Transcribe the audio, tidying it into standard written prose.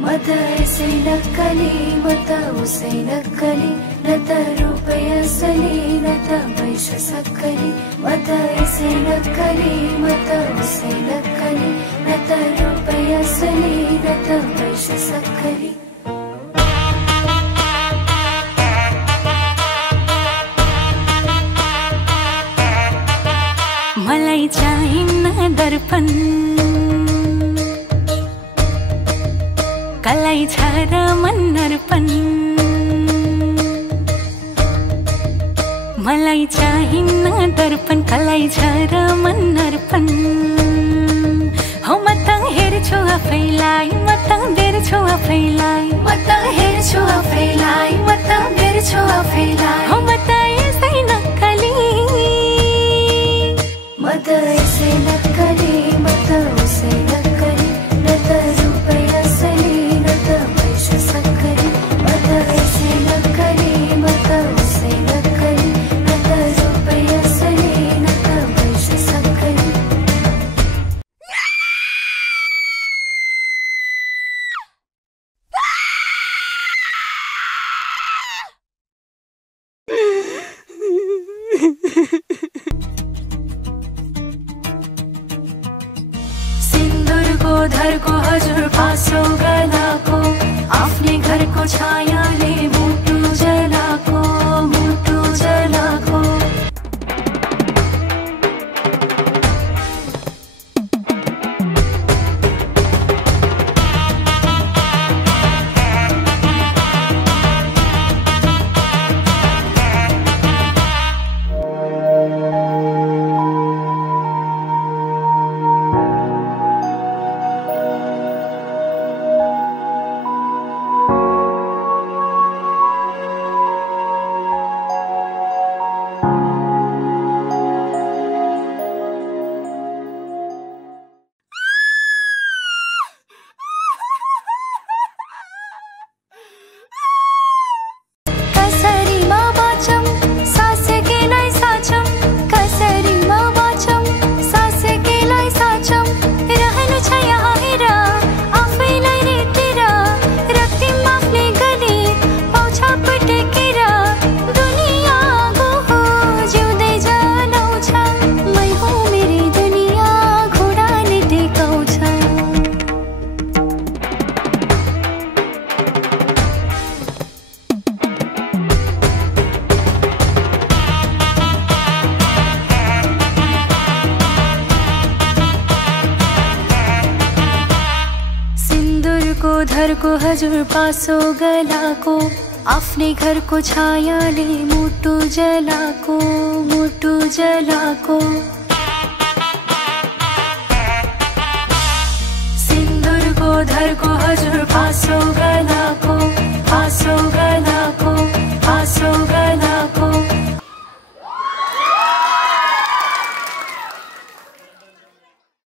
मत ऐसे नक्कली मत उसे नक्कली न त रुपैया असली न त पैसा सक्कली मत ऐसे नक्कली मत उसे नक्कली न त रुपैया असली न त पैसा सक्कली मलाई चाहिन्न दर्पण कलाई छ र मन अर्पण मलाई चाहिन्न दर्पण कलाई छ र मन अर्पण हो म त हेर्छु आफैलाई म त बेर्छु आफैलाई म त हेर्छु आफैलाई म त बेर्छु आफैलाई हो म त यसै नक्कली मत ऐसे नक्कली मत उसे नक्कली न त रुपैया असली न त पैसा सक्कली मत ऐसे नक्कली मत उसे नक्कली न त रुपैया असली न त पैसा सक्कली धरको हजुर पासो गलाको आफ्नै घरको छायाले मुटु जलाको मुटु जलाको धरको हजुर पासो गलाको आफ्नै घरको छायाले मुटु जलाको मुटु जलाको सिन्दुरको धरको हजुर